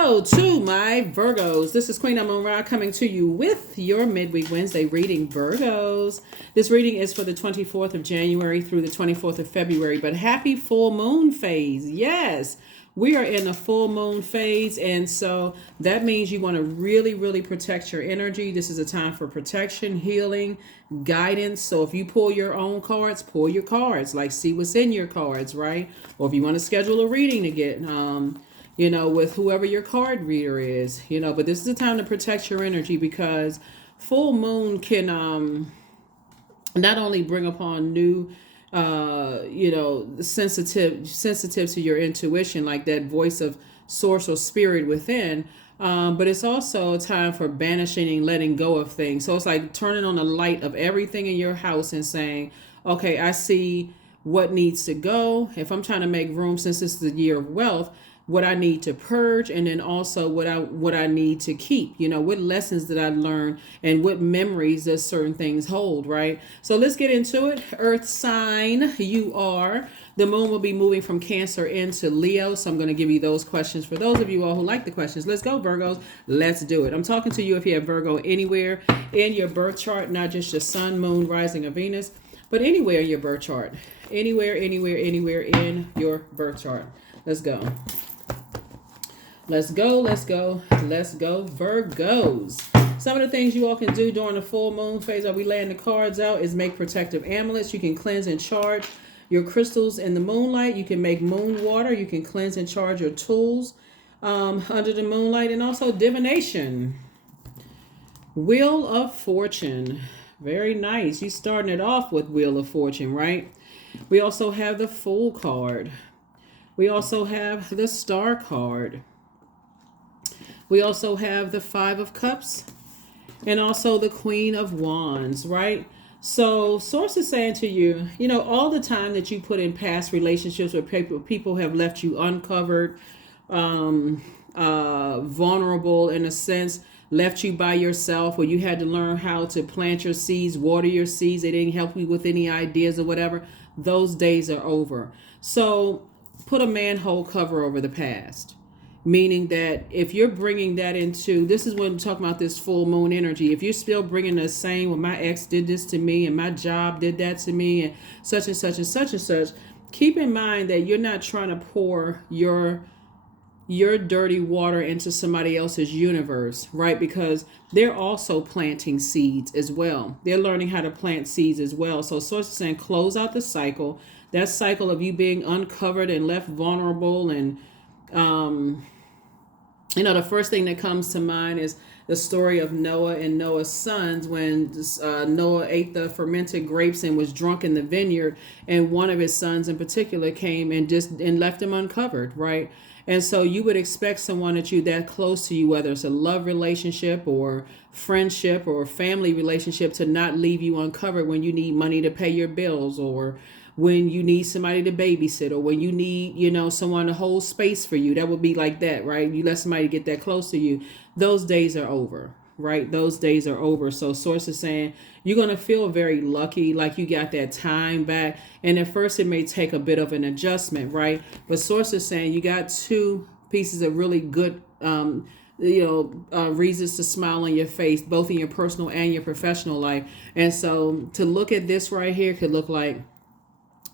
Hello to my Virgos. This is Queen Amun Ra coming to you with your midweek Wednesday reading, Virgos. This reading is for the 24th of January through the 24th of February, but happy full moon phase. Yes, we are in a full moon phase, and so that means you want to really, really protect your energy. This is a time for protection, healing, guidance. So if you pull your own cards, pull your cards, like see what's in your cards, right? Or if you want to schedule a reading to get, with whoever your card reader is, but this is a time to protect your energy because full moon can not only bring upon new, sensitive to your intuition, like that voice of source or spirit within, but it's also a time for banishing and letting go of things. So it's like turning on the light of everything in your house and saying, okay, I see what needs to go. If I'm trying to make room, since this is the year of wealth, what I need to purge, and then also what I need to keep. What lessons did I learn, and what memories does certain things hold, right? So let's get into it. Earth sign, you are. The moon will be moving from Cancer into Leo. So I'm going to give you those questions for those of you all who like the questions. Let's go, Virgos. Let's do it. I'm talking to you if you have Virgo anywhere in your birth chart, not just your sun, moon, rising, or Venus, but anywhere in your birth chart. Anywhere in your birth chart. Let's go. Let's go, Virgos. Some of the things you all can do during the full moon phase while we laying the cards out is make protective amulets. You can cleanse and charge your crystals in the moonlight. You can make moon water. You can cleanse and charge your tools under the moonlight. And also divination. Wheel of Fortune. Very nice. You starting it off with Wheel of Fortune, right? We also have the Fool card. We also have the Star card. We also have the Five of Cups and also the Queen of Wands, right? So Source is saying to you, all the time that you put in past relationships where people have left you uncovered, vulnerable in a sense, left you by yourself, where you had to learn how to plant your seeds, water your seeds. They didn't help you with any ideas or whatever. Those days are over. So put a manhole cover over the past. Meaning that if you're bringing that into, this is when I'm talking about this full moon energy. If you're still bringing the same, well, my ex did this to me and my job did that to me and such and such and such and such, keep in mind that you're not trying to pour your dirty water into somebody else's universe, right? Because they're also planting seeds as well. They're learning how to plant seeds as well. So Source is saying close out the cycle, that cycle of you being uncovered and left vulnerable. And the first thing that comes to mind is the story of Noah and Noah's sons when Noah ate the fermented grapes and was drunk in the vineyard, and one of his sons in particular came and left him uncovered, right? And so you would expect someone that close to you, whether it's a love relationship or friendship or family relationship, to not leave you uncovered when you need money to pay your bills, or when you need somebody to babysit, or when you need, someone to hold space for you. That would be like that, right? You let somebody get that close to you. Those days are over, right? Those days are over. So Source is saying you're going to feel very lucky, like you got that time back. And at first it may take a bit of an adjustment, right? But Source is saying you got two pieces of really good, reasons to smile on your face, both in your personal and your professional life. And so to look at this right here could look like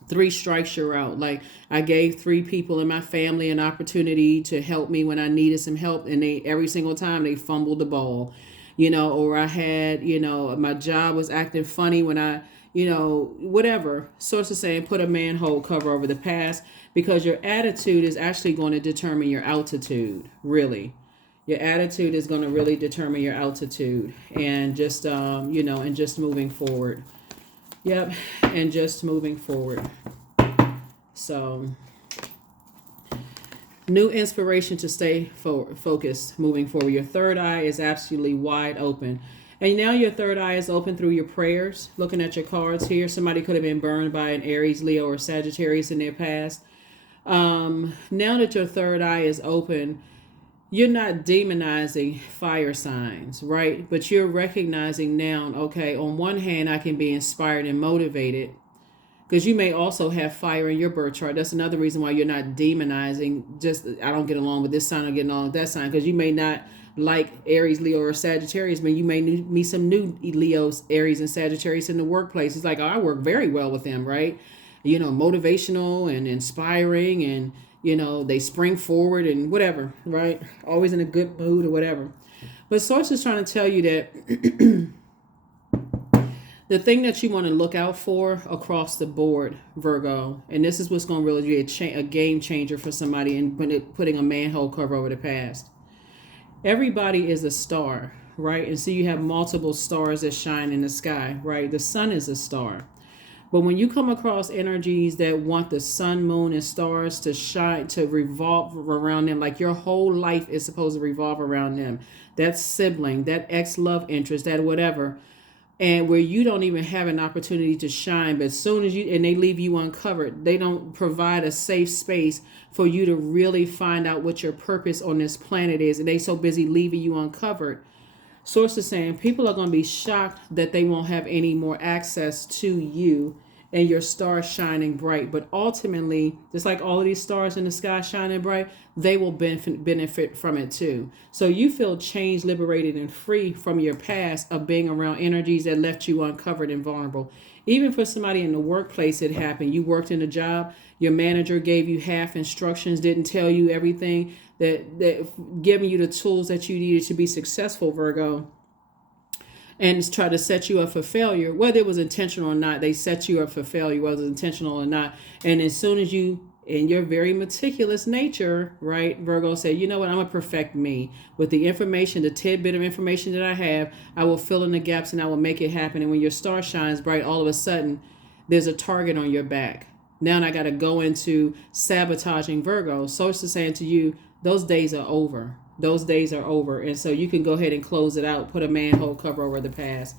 3 strikes, you're out. Like I gave 3 people in my family an opportunity to help me when I needed some help, and they every single time they fumbled the ball, or I had, my job was acting funny when I, whatever. Source is saying put a manhole cover over the past, because your attitude is actually going to determine your altitude, really. Your attitude is going to really determine your altitude, and just, and just moving forward. Yep, and just moving forward. So, new inspiration to stay focused moving forward. Your third eye is absolutely wide open. And now your third eye is open through your prayers. Looking at your cards here, somebody could have been burned by an Aries, Leo, or Sagittarius in their past. Now that your third eye is open, you're not demonizing fire signs, right? But you're recognizing now, okay, on one hand, I can be inspired and motivated Because you may also have fire in your birth chart. That's another reason why you're not demonizing just, I don't get along with this sign or getting along with that sign. Because you may not like Aries, Leo, or Sagittarius, but you may meet some new Leos, Aries, and Sagittarius in the workplace. It's like, oh, I work very well with them, right? You know, motivational and inspiring, and, you know, they spring forward and whatever, right? Always in a good mood or whatever. But Source is trying to tell you that the thing that you want to look out for across the board, Virgo, and this is what's going to really be a game changer for somebody in putting a manhole cover over the past. Everybody is a star, right? And so you have multiple stars that shine in the sky, right? The sun is a star. But when you come across energies that want the sun, moon, and stars to shine, to revolve around them, like your whole life is supposed to revolve around them, that sibling, that ex-love interest, that whatever, and where you don't even have an opportunity to shine, but as soon as and they leave you uncovered, they don't provide a safe space for you to really find out what your purpose on this planet is, and they so busy leaving you uncovered. Source is saying people are going to be shocked that they won't have any more access to you and your stars shining bright. But ultimately, just like all of these stars in the sky shining bright, they will benefit from it too. So you feel changed, liberated, and free from your past of being around energies that left you uncovered and vulnerable. Even for somebody in the workplace, it happened. You worked in a job, your manager gave you half instructions, didn't tell you everything, that giving you the tools that you needed to be successful, Virgo, and try to set you up for failure, whether it was intentional or not. They set you up for failure, whether it was intentional or not. And as soon as you, in your very meticulous nature, right, Virgo, say, you know what, I'm going to perfect me. With the information, the tidbit of information that I have, I will fill in the gaps and I will make it happen. And when your star shines bright, all of a sudden, there's a target on your back. Now I got to go into sabotaging Virgo. So it's saying to you, those days are over. Those days are over. And so you can go ahead and close it out. Put a manhole cover over the past.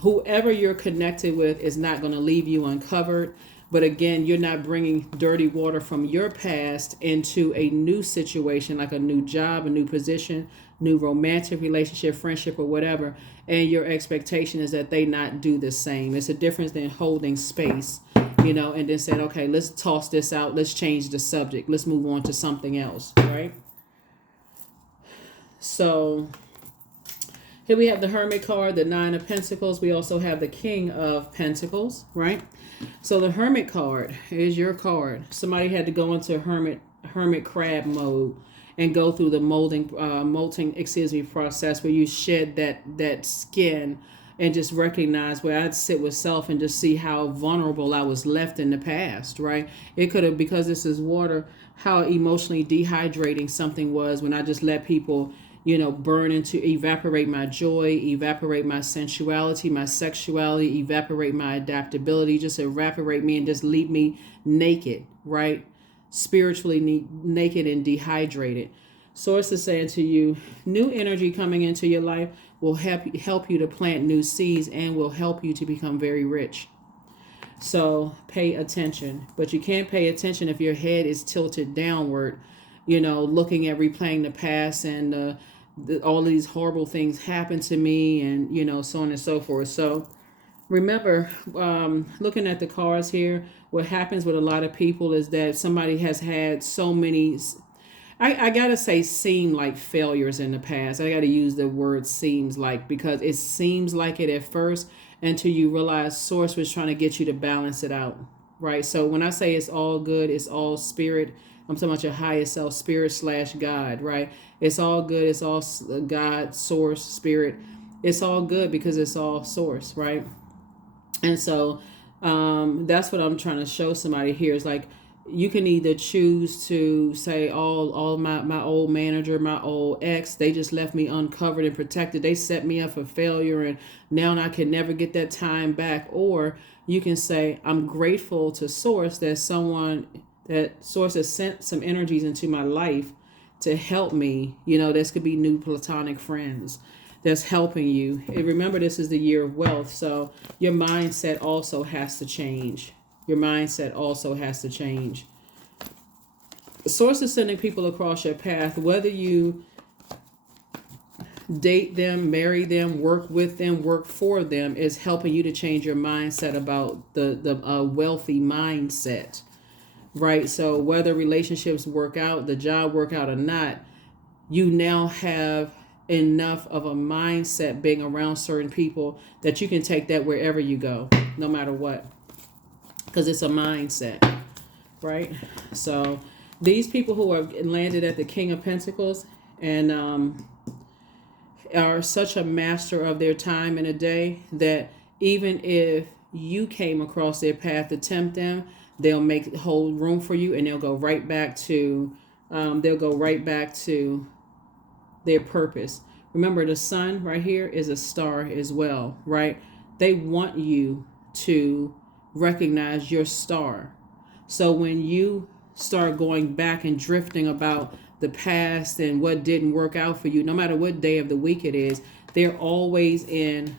Whoever you're connected with is not going to leave you uncovered. But again, you're not bringing dirty water from your past into a new situation, like a new job, a new position, new romantic relationship, friendship, or whatever. And your expectation is that they not do the same. It's a difference than holding space, you know, and then saying, okay, let's toss this out. Let's change the subject. Let's move on to something else, right? So here we have the Hermit card, the Nine of Pentacles. We also have the King of Pentacles, right? So the Hermit card is your card. Somebody had to go into hermit crab mode and go through the molting process where you shed that skin and just recognize where I'd sit with self and just see how vulnerable I was left in the past, right? It could have, because this is water, how emotionally dehydrating something was when I just let people, you know, evaporate my joy, evaporate my sensuality, my sexuality, evaporate my adaptability, just evaporate me and just leave me naked, right? Spiritually naked and dehydrated. Source is saying to you, new energy coming into your life will help you to plant new seeds and will help you to become very rich. So pay attention. But you can't pay attention if your head is tilted downward, you know, looking at replaying the past and all of these horrible things happened to me and, you know, so on and so forth. So remember, looking at the cards here, what happens with a lot of people is that somebody has had so many, I got to say, seem like failures in the past. I got to use the word seems like, because it seems like it at first until you realize Source was trying to get you to balance it out, right? So when I say it's all good, it's all spirit, I'm talking about your highest self, spirit / God, right? It's all good. It's all God, source, spirit. It's all good because it's all source, right? And so that's what I'm trying to show somebody here is like, you can either choose to say all my old manager, my old ex, they just left me uncovered and protected. They set me up for failure and now I can never get that time back. Or you can say, I'm grateful to Source that Source has sent some energies into my life to help me. You know, this could be new platonic friends that's helping you. And remember, this is the year of wealth. So your mindset also has to change. Your mindset also has to change. Source is sending people across your path, whether you date them, marry them, work with them, work for them is helping you to change your mindset about the wealthy mindset, right? So whether relationships work out, the job work out or not, you now have enough of a mindset being around certain people that you can take that wherever you go, no matter what, because it's a mindset, right? So these people who have landed at the King of Pentacles and are such a master of their time in a day that even if you came across their path to tempt them, they'll make hold room for you, and they'll go right back to their purpose. Remember, the sun right here is a star as well, right? They want you to recognize your star. So when you start going back and drifting about the past and what didn't work out for you, no matter what day of the week it is, they're always in,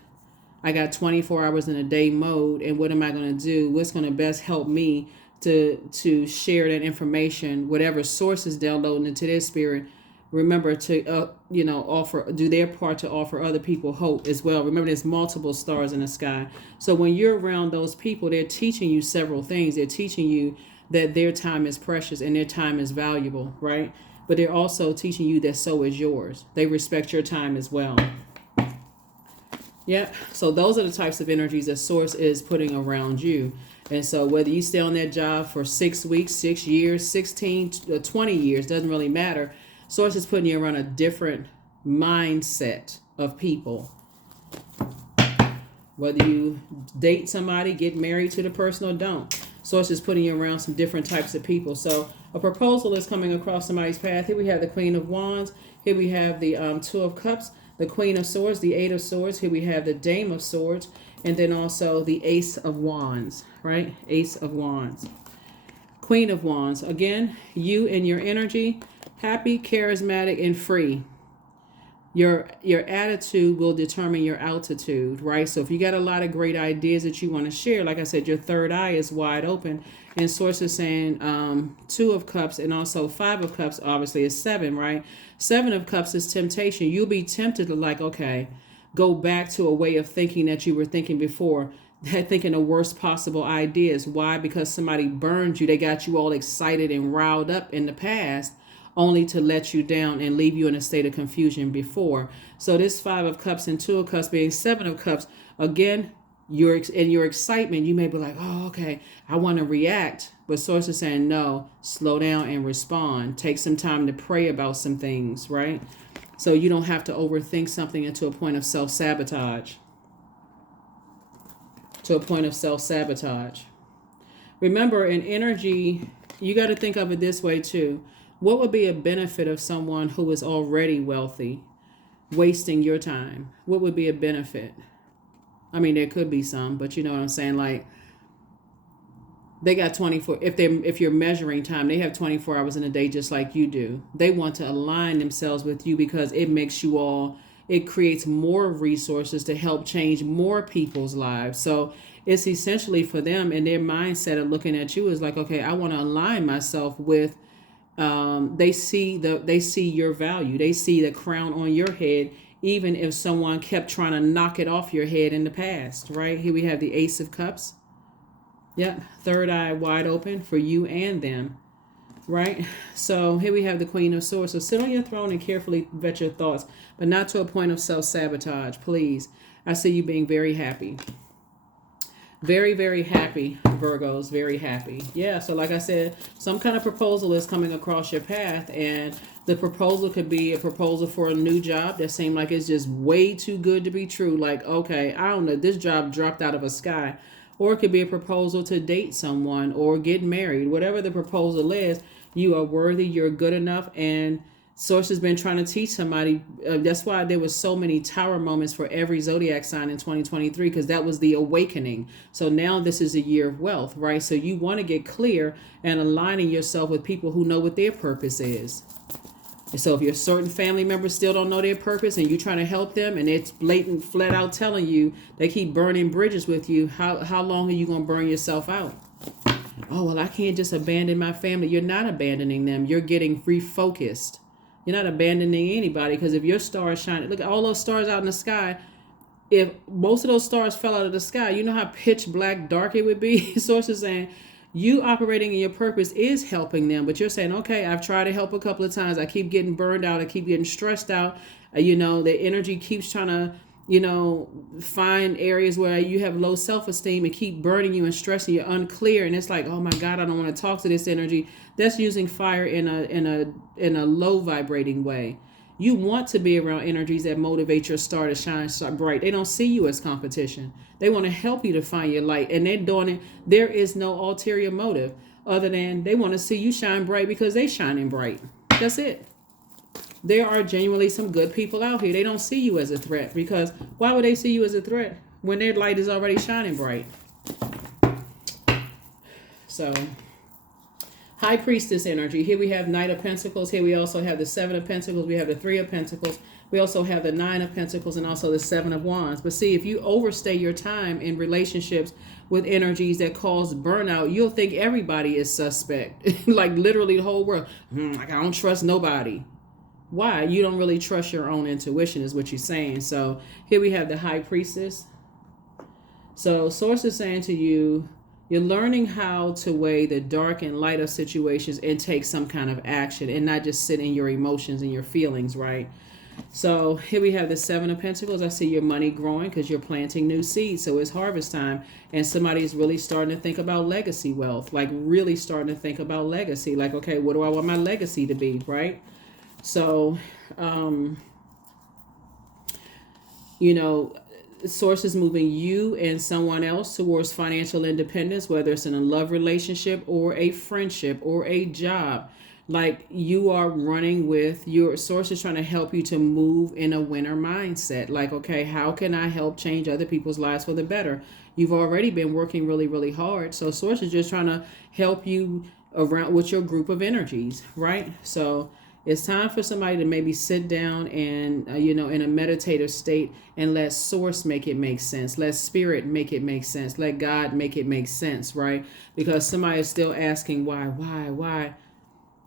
I got 24 hours in a day mode, and what am I going to do? What's going to best help me to share that information, whatever sources downloading into their spirit. Remember to do their part to offer other people hope as well. Remember, there's multiple stars in the sky. So when you're around those people, they're teaching you several things. They're teaching you that their time is precious and their time is valuable, right? But they're also teaching you that so is yours. They respect your time as well. Yeah. So those are the types of energies that Source is putting around you. And so whether you stay on that job for 6 weeks, 6 years, 16, 20 years, doesn't really matter. Source is putting you around a different mindset of people. Whether you date somebody, get married to the person, or don't. Source is putting you around some different types of people. So a proposal is coming across somebody's path. Here we have the Queen of Wands. Here we have the Two of Cups, the Queen of Swords, the Eight of Swords. Here we have the Dame of Swords, and then also the Ace of Wands, right? Ace of Wands. Queen of Wands. Again, you and your energy, happy, charismatic, and free. Your attitude will determine your altitude, right? So if you got a lot of great ideas that you want to share, like I said, your third eye is wide open. And Source is saying Two of Cups and also Five of Cups obviously is 7, right? 7 of Cups is temptation. You'll be tempted to go back to a way of thinking that you were thinking before, thinking the worst possible ideas. Why? Because somebody burned you. They got you all excited and riled up in the past, only to let you down and leave you in a state of confusion before. So this Five of Cups and Two of Cups being 7 of Cups, again, in your excitement, you may be like, oh, okay, I want to react. But Source is saying, no, slow down and respond. Take some time to pray about some things, right? So you don't have to overthink something into a point of self-sabotage. Remember, in energy, you got to think of it this way too. What would be a benefit of someone who is already wealthy wasting your time? What would be a benefit? I mean, there could be some, but you know what I'm saying? Like, they got 24, if you're measuring time, they have 24 hours in a day just like you do. They want to align themselves with you because it creates more resources to help change more people's lives. So it's essentially for them, and their mindset of looking at you is like, okay, I want to align myself with, they see your value. They see the crown on your head, even if someone kept trying to knock it off your head in the past, right? Here we have the Ace of Cups. Yep, third eye wide open for you and them, right? So here we have the Queen of Swords. So sit on your throne and carefully vet your thoughts, but not to a point of self-sabotage, please. I see you being very happy. Very, very happy, Virgos, very happy. Yeah, so like I said, some kind of proposal is coming across your path, and the proposal could be a proposal for a new job that seemed like it's just way too good to be true. Like, okay, I don't know, this job dropped out of a sky. Or it could be a proposal to date someone or get married. Whatever the proposal is, you are worthy, you're good enough, and Source has been trying to teach somebody. That's why there was so many tower moments for every Zodiac sign in 2023, because that was the awakening. So now this is a year of wealth, right? So you want to get clear and aligning yourself with people who know what their purpose is. And so if your certain family members still don't know their purpose and you're trying to help them, and it's blatant, flat out telling you they keep burning bridges with you, how long are you going to burn yourself out? Oh, well, I can't just abandon my family. You're not abandoning them. You're getting refocused. You're not abandoning anybody, because if your star is shining, look at all those stars out in the sky. If most of those stars fell out of the sky, you know how pitch black dark it would be. Source is saying you operating in your purpose is helping them, but you're saying, okay, I've tried to help a couple of times. I keep getting burned out. I keep getting stressed out. The energy keeps trying to, find areas where you have low self-esteem and keep burning you and stressing you, unclear. And it's like, oh my God, I don't want to talk to this energy. That's using fire in a low vibrating way. You want to be around energies that motivate your star to shine bright. They don't see you as competition. They want to help you to find your light. And they're doing it. There is no ulterior motive other than they want to see you shine bright because they shining bright. That's it. There are genuinely some good people out here. They don't see you as a threat, because why would they see you as a threat when their light is already shining bright? So, High Priestess energy. Here we have Knight of Pentacles. Here we also have the Seven of Pentacles. We have the Three of Pentacles. We also have the Nine of Pentacles and also the Seven of Wands. But see, if you overstay your time in relationships with energies that cause burnout, you'll think everybody is suspect. Like literally the whole world. I don't trust nobody. Why? You don't really trust your own intuition is what you're saying. So here we have the High Priestess. So Source is saying to you, you're learning how to weigh the dark and light of situations and take some kind of action and not just sit in your emotions and your feelings, right? So here we have the Seven of Pentacles. I see your money growing because you're planting new seeds. So it's harvest time, and somebody's really starting to think about legacy wealth, like really starting to think about legacy. Like, okay, what do I want my legacy to be, right? So, Source is moving you and someone else towards financial independence, whether it's in a love relationship or a friendship or a job. Like you are running with your Source is trying to help you to move in a winner mindset. Like, okay, how can I help change other people's lives for the better? You've already been working really, really hard. So Source is just trying to help you around with your group of energies, right? So it's time for somebody to maybe sit down and, in a meditative state and let Source make it make sense. Let Spirit make it make sense. Let God make it make sense, right? Because somebody is still asking why.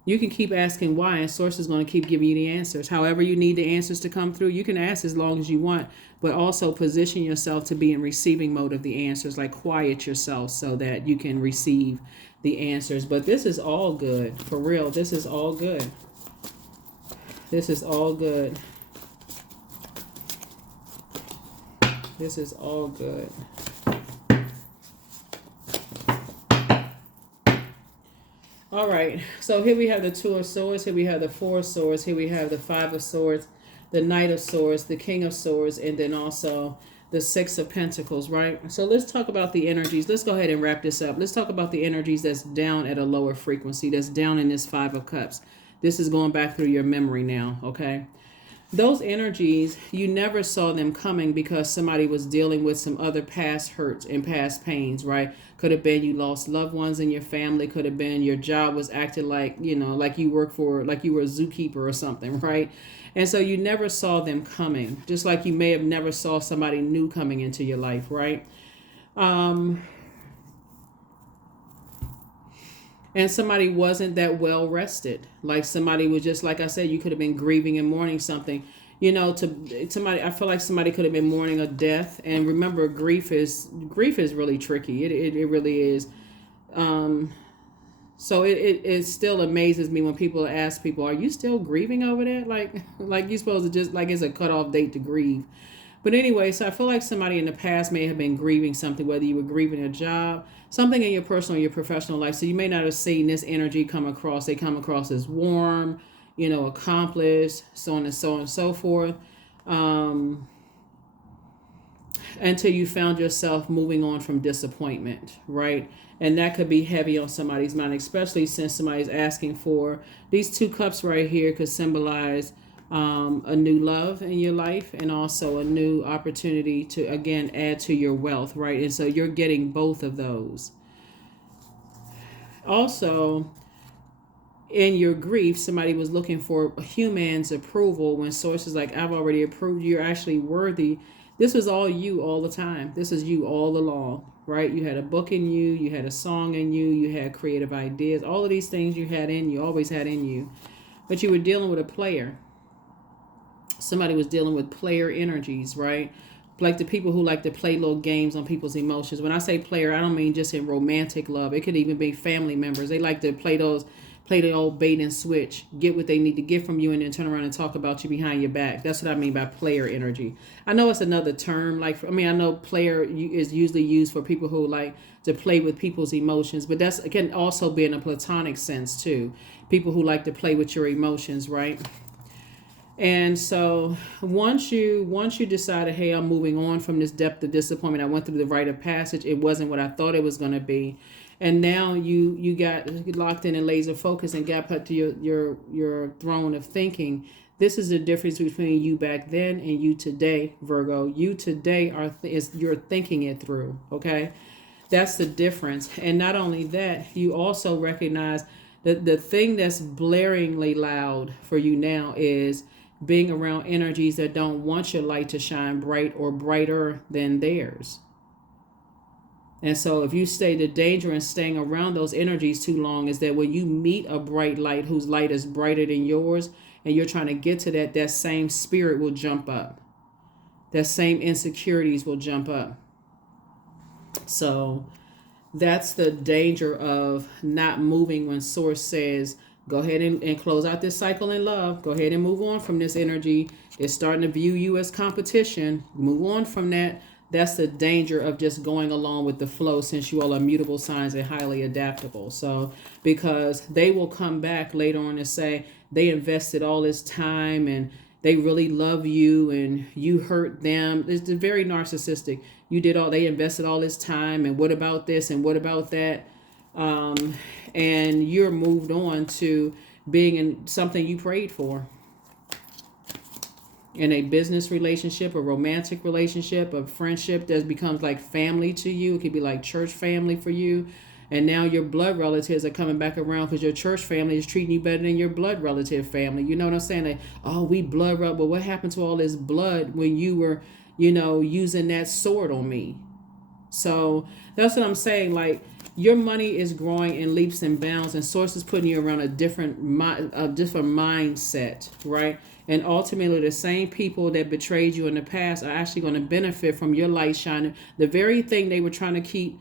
You can keep asking why, and Source is going to keep giving you the answers. However you need the answers to come through, you can ask as long as you want, but also position yourself to be in receiving mode of the answers. Like quiet yourself so that you can receive the answers. But this is all good. For real, this is all good. This is all good. This is all good. All right. So here we have the Two of Swords. Here we have the Four of Swords. Here we have the Five of Swords, the Knight of Swords, the King of Swords, and then also the Six of Pentacles, right? So let's talk about the energies. Let's go ahead and wrap this up. Let's talk about the energies that's down at a lower frequency, that's down in this Five of Cups. This is going back through your memory now, okay? Those energies, you never saw them coming because somebody was dealing with some other past hurts and past pains, right? Could have been you lost loved ones in your family. Could have been your job was acting like, like you work for, like you were a zookeeper or something, right? And so you never saw them coming, just like you may have never saw somebody new coming into your life, right? And somebody wasn't that well rested. Like somebody was just, like I said, you could have been grieving and mourning something. To somebody, I feel like somebody could have been mourning a death. And remember, grief is really tricky. It really is. So it still amazes me when people ask people, are you still grieving over that? Like you're supposed to just, like it's a cutoff date to grieve. But anyway, so I feel like somebody in the past may have been grieving something, whether you were grieving a job, something in your personal or your professional life. So you may not have seen this energy come across. They come across as warm, accomplished, so on and so forth. Until you found yourself moving on from disappointment, right? And that could be heavy on somebody's mind, especially since somebody's asking for these two cups right here could symbolize a new love in your life and also a new opportunity to, again, add to your wealth, right? And so you're getting both of those. Also, in your grief, somebody was looking for human's approval when Source is like, I've already approved you. You're actually worthy. This was all you all the time. This is you all along, right? You had a book in you. You had a song in you. You had creative ideas. All of these things you had in you, always had in you. but you were dealing with a player. Somebody was dealing with player energies, right? Like the people who like to play little games on people's emotions. When I say player, I don't mean just in romantic love. It could even be family members. They like to play the old bait and switch, get what they need to get from you, and then turn around and talk about you behind your back. That's what I mean by player energy. I know it's another term. I know player is usually used for people who like to play with people's emotions, but that's it can also be in a platonic sense too. People who like to play with your emotions, right? And so once you decided, hey, I'm moving on from this depth of disappointment. I went through the rite of passage. It wasn't what I thought it was going to be, and now you got locked in and laser focused and got put to your throne of thinking. This is the difference between you back then and you today, Virgo. You today is you're thinking it through. Okay, that's the difference. And not only that, you also recognize that the thing that's blaringly loud for you now is being around energies that don't want your light to shine bright or brighter than theirs. And so if you stay, the danger in staying around those energies too long is that when you meet a bright light whose light is brighter than yours and you're trying to get to that same spirit will jump up. That same insecurities will jump up. So that's the danger of not moving when source says, go ahead and close out this cycle in love. Go ahead and move on from this energy. It's starting to view you as competition. Move on from that. That's the danger of just going along with the flow, since you all are mutable signs and highly adaptable. So because they will come back later on and say they invested all this time and they really love you and you hurt them. It's very narcissistic. They invested all this time, and what about this and what about that? And you're moved on to being in something you prayed for. In a business relationship, a romantic relationship, a friendship that becomes like family to you. It could be like church family for you. And now your blood relatives are coming back around because your church family is treating you better than your blood relative family. You know what I'm saying? Like, oh, we blood rub. But what happened to all this blood when you were, using that sword on me? So that's what I'm saying. Like, your money is growing in leaps and bounds, and source is putting you around a different mindset, right? And ultimately, the same people that betrayed you in the past are actually going to benefit from your light shining. The very thing they were trying to keep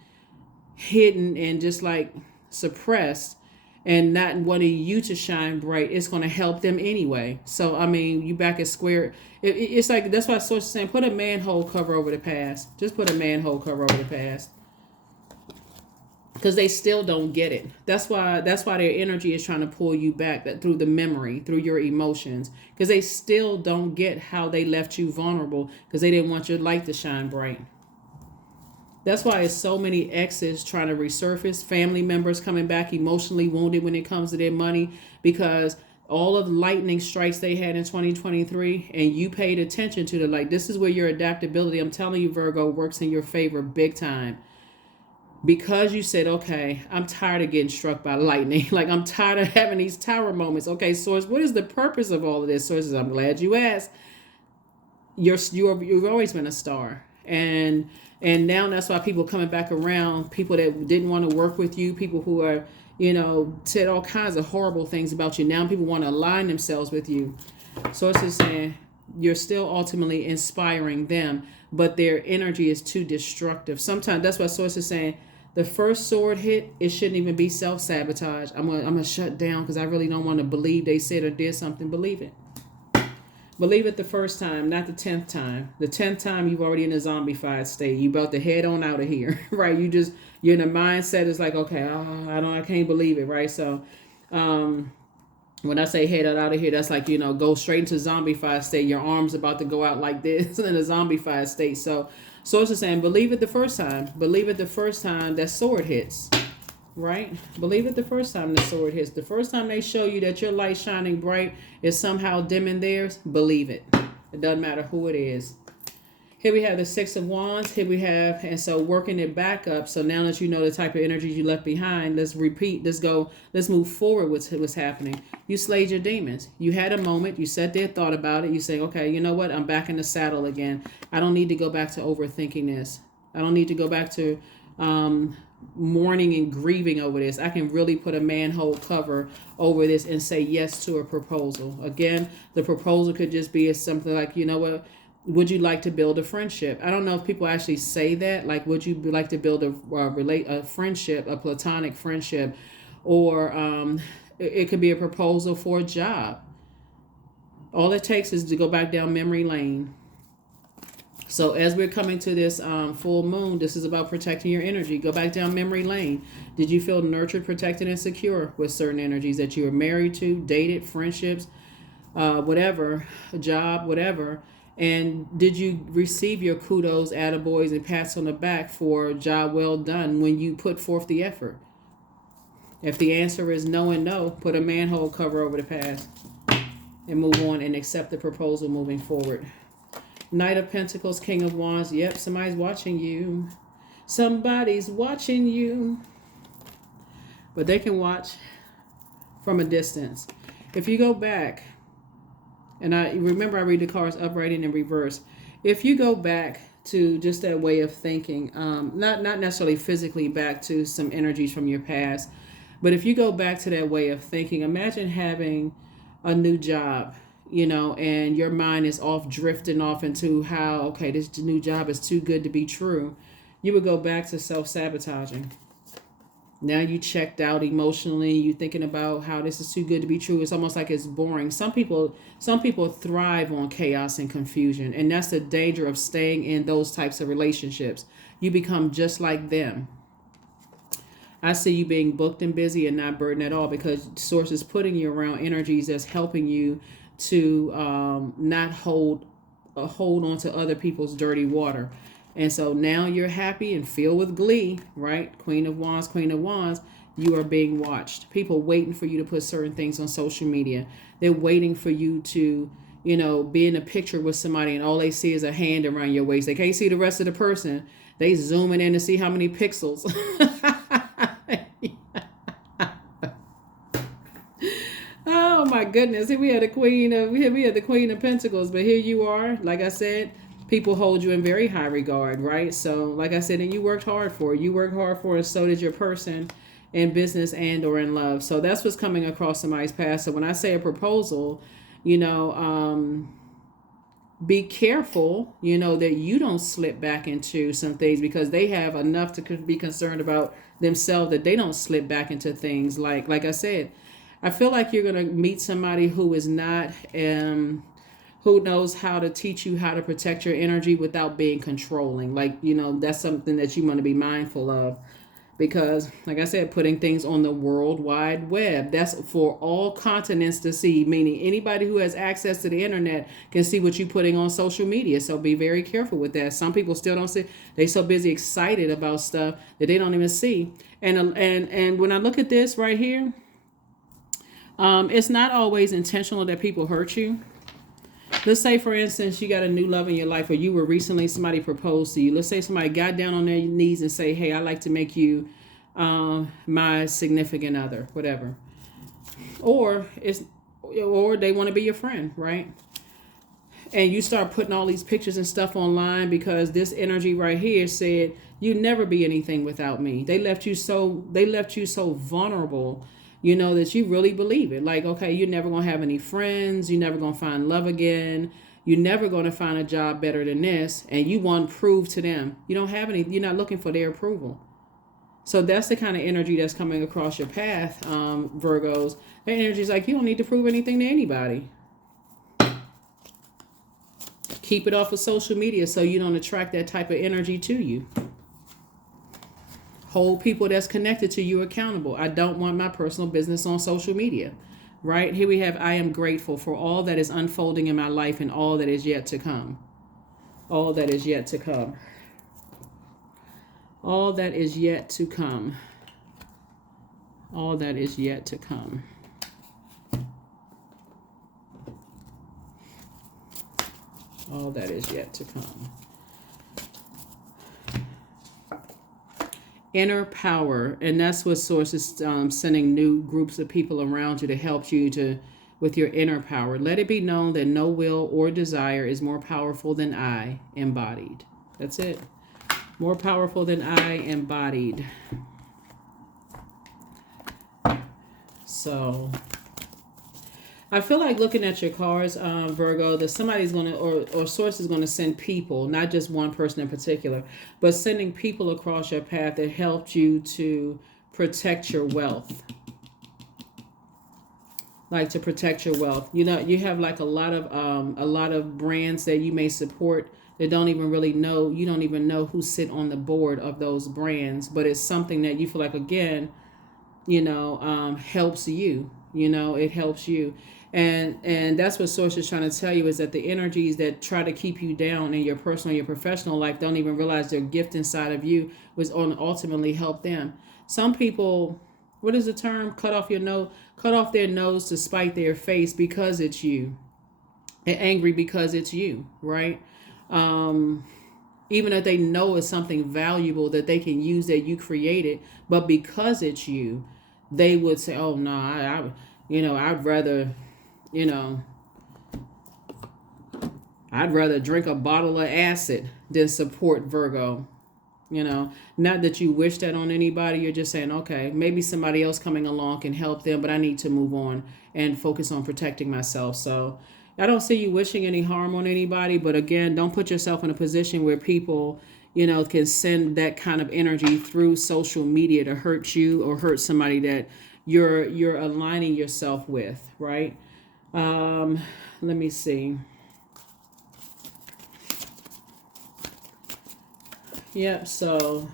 hidden and just like suppressed and not wanting you to shine bright, it's going to help them anyway. So, I mean, you back at square. It's like, that's why source is saying, put a manhole cover over the past. Just put a manhole cover over the past. Because they still don't get it. That's why their energy is trying to pull you back through the memory, through your emotions. Because they still don't get how they left you vulnerable because they didn't want your light to shine bright. That's why it's so many exes trying to resurface, family members coming back emotionally wounded when it comes to their money, because all of the lightning strikes they had in 2023 and you paid attention to the light. This is where your adaptability, I'm telling you, Virgo, works in your favor big time. Because you said, okay, I'm tired of getting struck by lightning. Like, I'm tired of having these tower moments. Okay, source, what is the purpose of all of this? Source, I'm glad you asked. You've always been a star. And now that's why people coming back around, people that didn't want to work with you, people who are, said all kinds of horrible things about you. Now people want to align themselves with you. Source is saying you're still ultimately inspiring them, but their energy is too destructive. Sometimes that's why source is saying, the first sword hit, it shouldn't even be self-sabotage. I'm gonna shut down because I really don't want to believe they said or did something. Believe it. Believe it the first time, not the 10th time. The 10th time, you've already in a zombified state. You about to head on out of here, right? You're in the mindset is like, okay, I can't believe it, right? So, when I say head out of here, that's like, go straight into zombified state. Your arm's about to go out like this in a zombified state. So it's just saying, believe it the first time. Believe it the first time that sword hits, right? Believe it the first time the sword hits. The first time they show you that your light shining bright is somehow dimming theirs, believe it. It doesn't matter who it is. Here we have the Six of Wands. Here we have, and so working it back up. So now that you know the type of energies you left behind, let's repeat. Let's move forward with what's happening. You slayed your demons. You had a moment. You sat there, thought about it. You say, okay, you know what? I'm back in the saddle again. I don't need to go back to overthinking this. I don't need to go back to mourning and grieving over this. I can really put a manhole cover over this and say yes to a proposal. Again, the proposal could just be something like, you know what, would you like to build a friendship? I don't know if people actually say that. Like, would you like to build a friendship, a platonic friendship, or it could be a proposal for a job. All it takes is to go back down memory lane. So as we're coming to this full moon, this is about protecting your energy. Go back down memory lane. Did you feel nurtured, protected, and secure with certain energies that you were married to, dated, friendships, whatever, a job, whatever? And did you receive your kudos, attaboys, and pats on the back for a job well done when you put forth the effort? If the answer is no and no, put a manhole cover over the past and move on and accept the proposal moving forward. Knight of Pentacles, King of Wands. Yep, somebody's watching you. Somebody's watching you. But they can watch from a distance. If you go back, and I remember I read the cards upright and in reverse. If you go back to just that way of thinking, not necessarily physically back to some energies from your past, but if you go back to that way of thinking, imagine having a new job, you know, and your mind is off drifting off into how, okay, this new job is too good to be true. You would go back to self-sabotaging. Now you checked out emotionally, you thinking about how this is too good to be true. It's almost like it's boring. Some people thrive on chaos and confusion, and that's the danger of staying in those types of relationships. You become just like them. I see you being booked and busy and not burdened at all, because Source is putting you around energies that's helping you to not hold on to other people's dirty water. And so now you're happy and filled with glee, right? Queen of Wands, Queen of Wands. You are being watched. People waiting for you to put certain things on social media. They're waiting for you to, you know, be in a picture with somebody and all they see is a hand around your waist. They can't see the rest of the person. They zooming in to see how many pixels. Oh my goodness! Here we had the Queen of Pentacles, but here you are. Like I said, people hold you in very high regard, right? So, like I said, and you worked hard for it. You worked hard for it, so did your person in business and or in love. So that's what's coming across somebody's past. So when I say a proposal, you know, be careful, you know, that you don't slip back into some things, because they have enough to be concerned about themselves that they don't slip back into things. Like I said, I feel like you're going to meet somebody who is not, who knows how to teach you how to protect your energy without being controlling. Like, you know, that's something that you want to be mindful of, because like I said, putting things on the World Wide Web, that's for all continents to see, meaning anybody who has access to the internet can see what you're putting on social media. So be very careful with that. Some people still don't see. They so busy excited about stuff that they don't even see. And when I look at this right here, it's not always intentional that people hurt you. Let's say, for instance, you got a new love in your life, or you were recently, somebody proposed to you. Let's say somebody got down on their knees and say, hey, I'd like to make you my significant other, whatever. Or they want to be your friend, right? And you start putting all these pictures and stuff online because this energy right here said, you'd never be anything without me. They left you so vulnerable, you know, that you really believe it. Like, okay, you're never going to have any friends. You're never going to find love again. You're never going to find a job better than this. And you want to prove to them. You don't have any, you're not looking for their approval. So that's the kind of energy that's coming across your path, Virgos. That energy is like, you don't need to prove anything to anybody. Keep it off of social media so you don't attract that type of energy to you. Hold people that's connected to you accountable. I don't want my personal business on social media, right? Here we have, I am grateful for all that is unfolding in my life and all that is yet to come. All that is yet to come. All that is yet to come. All that is yet to come. All that is yet to come. Inner power, and that's what Source is sending new groups of people around you to help you with your inner power. Let it be known that no will or desire is more powerful than I embodied. That's it. More powerful than I embodied. So I feel like looking at your cards, Virgo, that somebody's going to, or source is going to send people, not just one person in particular, but sending people across your path that helped you to protect your wealth. Like to protect your wealth. You know, you have like a lot of brands that you may support that don't even really know, you don't even know who sit on the board of those brands, but it's something that you feel like, again, helps you. It helps you. And that's what source is trying to tell you, is that the energies that try to keep you down in your personal, your professional life, don't even realize their gift inside of you was on ultimately help them. Some people, what is the term? Cut off their nose to spite their face because it's you. And angry because it's you, right? Even if they know it's something valuable that they can use that you created, but because it's you, they would say, "Oh no, I'd rather, I'd rather drink a bottle of acid than support Virgo." Not that you wish that on anybody. You're just saying, okay, maybe somebody else coming along can help them, but I need to move on and focus on protecting myself. So I don't see you wishing any harm on anybody, but again, don't put yourself in a position where people, can send that kind of energy through social media to hurt you or hurt somebody that you're aligning yourself with, right? Let me see. Yep, so,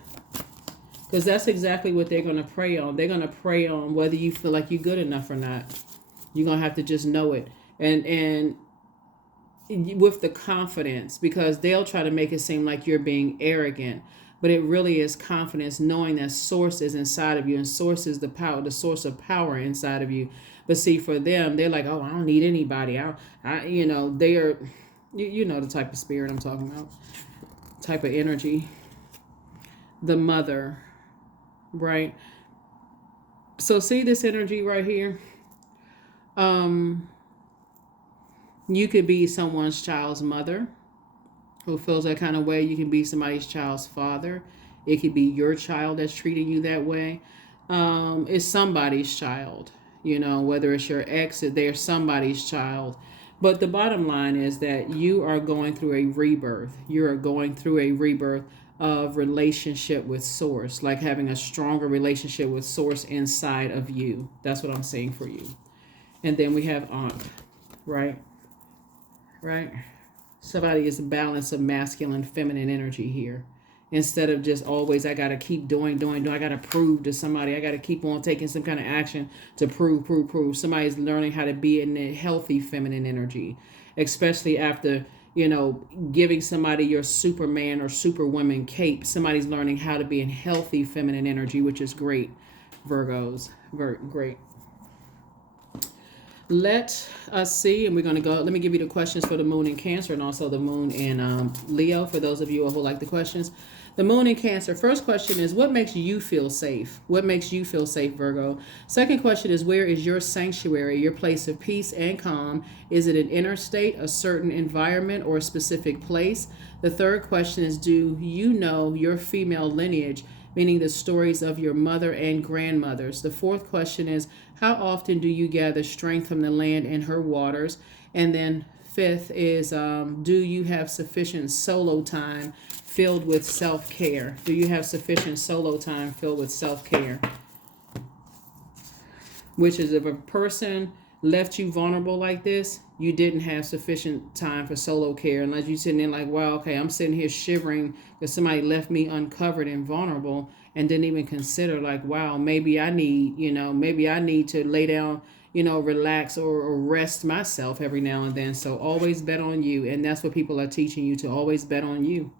because that's exactly what they're going to prey on. They're going to prey on whether you feel like you're good enough or not. You're going to have to just know it. And with the confidence, because they'll try to make it seem like you're being arrogant. But it really is confidence, knowing that source is inside of you, and source is the power, the source of power inside of you. But see, for them, they're like, oh, I don't need anybody. They are, you know the type of spirit I'm talking about, type of energy. The mother, right? So see this energy right here? You could be someone's child's mother who feels that kind of way. You can be somebody's child's father. It could be your child that's treating you that way. It's somebody's child, whether it's your ex, they're somebody's child. But the bottom line is that you are going through a rebirth. You are going through a rebirth of relationship with source, like having a stronger relationship with source inside of you. That's what I'm saying for you. And then we have aunt, right? Somebody is a balance of masculine, feminine energy here. Instead of just always, I got to keep doing. I got to prove to somebody. I got to keep on taking some kind of action to prove. Somebody's learning how to be in a healthy feminine energy, especially after, giving somebody your Superman or Superwoman cape. Somebody's learning how to be in healthy feminine energy, which is great, Virgos. Great. Let us see, and we're going to go. Let me give you the questions for the moon in Cancer and also the moon in Leo, for those of you who like the questions. The moon in Cancer. First question is, what makes you feel safe? What makes you feel safe, Virgo? Second question is, where is your sanctuary, your place of peace and calm? Is it an inner state, a certain environment, or a specific place? The third question is, do you know your female lineage, meaning the stories of your mother and grandmothers? The fourth question is, how often do you gather strength from the land and her waters? And then fifth is, do you have sufficient solo time filled with self-care? Do you have sufficient solo time filled with self-care? Which is, if a person left you vulnerable like this, you didn't have sufficient time for solo care, unless you're sitting there like, wow, okay, I'm sitting here shivering because somebody left me uncovered and vulnerable, and didn't even consider like, wow, maybe I need to lay down, relax or rest myself every now and then. So always bet on you. And that's what people are teaching you, to always bet on you.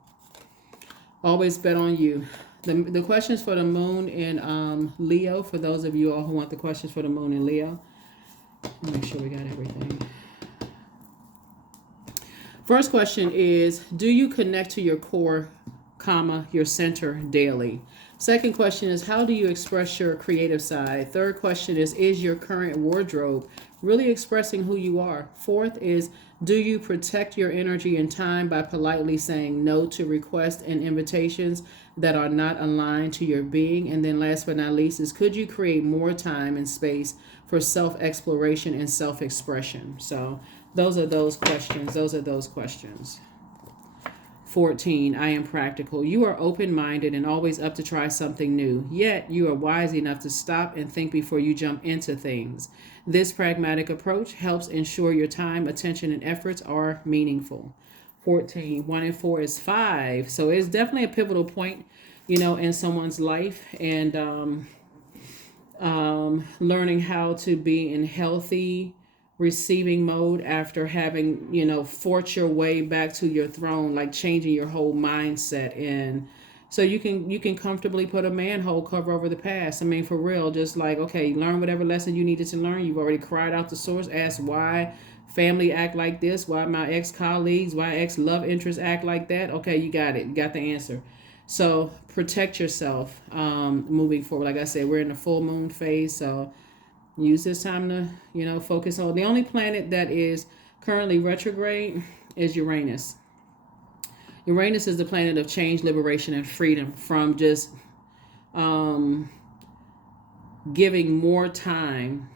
Always bet on you. The questions for the moon in Leo, for those of you all who want the questions for the moon in Leo. Make sure we got everything. First question is, do you connect to your core, your center daily? Second question is, how do you express your creative side? Third question is your current wardrobe really expressing who you are? Fourth is, Do you protect your energy and time by politely saying no to requests and invitations that are not aligned to your being? And then last but not least is, could you create more time and space for self-exploration and self-expression? So those are those questions. Those are those questions. 14, I am practical. You are open minded and always up to try something new, yet you are wise enough to stop and think before you jump into things. This pragmatic approach helps ensure your time, attention, and efforts are meaningful. 14, 1 and 4 is 5. So it's definitely a pivotal point, in someone's life. And learning how to be in healthy receiving mode after having fought your way back to your throne, like changing your whole mindset. And so you can comfortably put a manhole cover over the past. I mean, for real, just like, okay, learn whatever lesson you needed to learn. You've already cried out the source, asked why family act like this, why my ex-colleagues, why ex-love interests act like that. Okay, you got it, you got the answer. So protect yourself moving forward. Like I said, we're in the full moon phase, so use this time to, focus on. The only planet that is currently retrograde is Uranus. Uranus is the planet of change, liberation, and freedom from just giving more time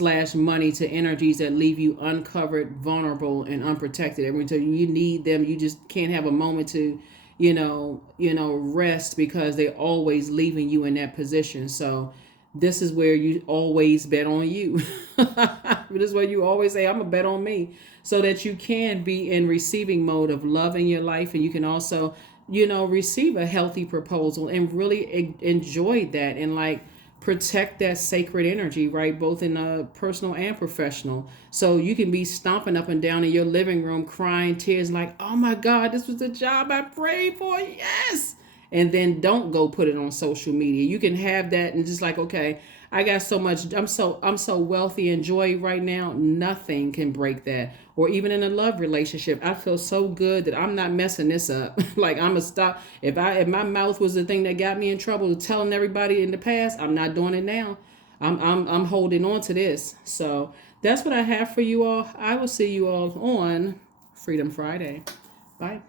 / money to energies that leave you uncovered, vulnerable, and unprotected. Every time you need them, you just can't have a moment to, rest, because they're always leaving you in that position. So this is where you always bet on you. This is where you always say, I'm going to bet on me, so that you can be in receiving mode of love in your life. And you can also, receive a healthy proposal and really enjoy that, and like protect that sacred energy, right? Both in personal and professional. So you can be stomping up and down in your living room, crying tears like, oh my God, this was the job I prayed for. Yes. And then don't go put it on social media. You can have that and just like, okay, I got so much, I'm so wealthy and joy right now. Nothing can break that. Or even in a love relationship, I feel so good that I'm not messing this up. Like, I'm gonna stop. If my mouth was the thing that got me in trouble, telling everybody in the past, I'm not doing it now. I'm holding on to this. So that's what I have for you all. I will see you all on Freedom Friday. Bye.